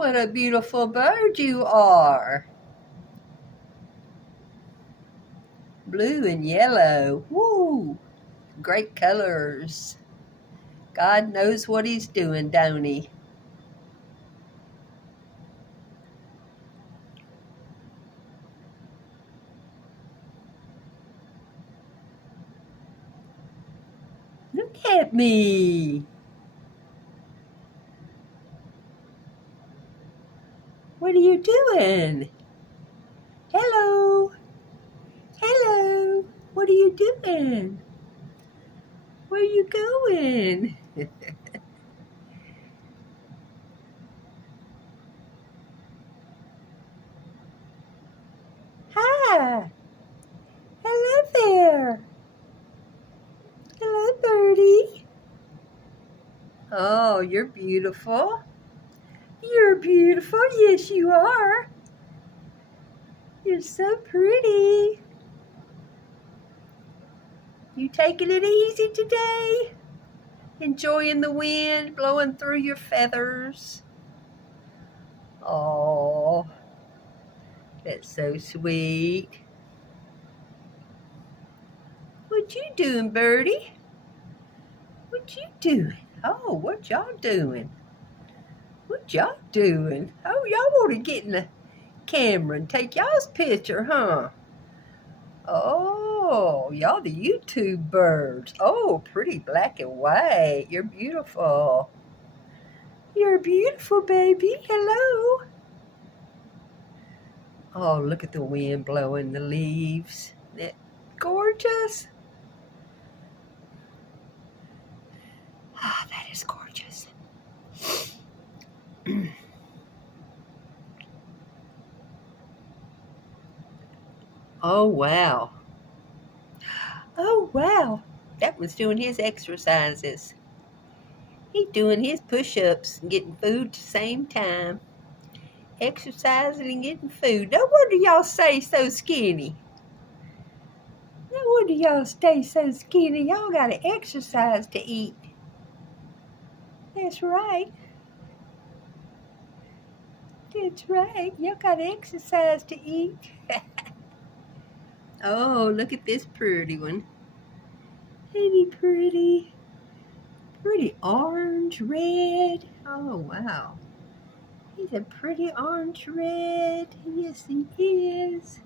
What a beautiful bird you are. Blue and yellow. Woo! Great colors. God knows what he's doing, don't he? Look at me. What are you doing? Hello. Hello. What are you doing? Where are you going? Hi. Hello there. Hello, birdie. Oh, you're beautiful. You're beautiful. Yes, you are. You're so pretty. You taking it easy today? Enjoying the wind blowing through your feathers? Oh, that's so sweet. What you doing, birdie? What you doing? Oh, what y'all doing? What y'all doing? Oh, y'all want to get in the camera and take y'all's picture, huh? Oh, y'all the YouTube birds. Oh, pretty black and white. You're beautiful. You're beautiful, baby. Hello. Oh, look at the wind blowing the leaves. Isn't that gorgeous? Ah, that is gorgeous. Oh, wow. Oh, wow. That was doing his exercises. He's doing his push-ups and getting food at the same time. Exercising and getting food. No wonder y'all stay so skinny. No wonder y'all stay so skinny. Y'all gotta exercise to eat. That's right. That's right. Y'all gotta exercise to eat. Oh, look at this pretty one. Ain't he pretty? Pretty orange red. Oh, wow. He's a pretty orange red. Yes, he is.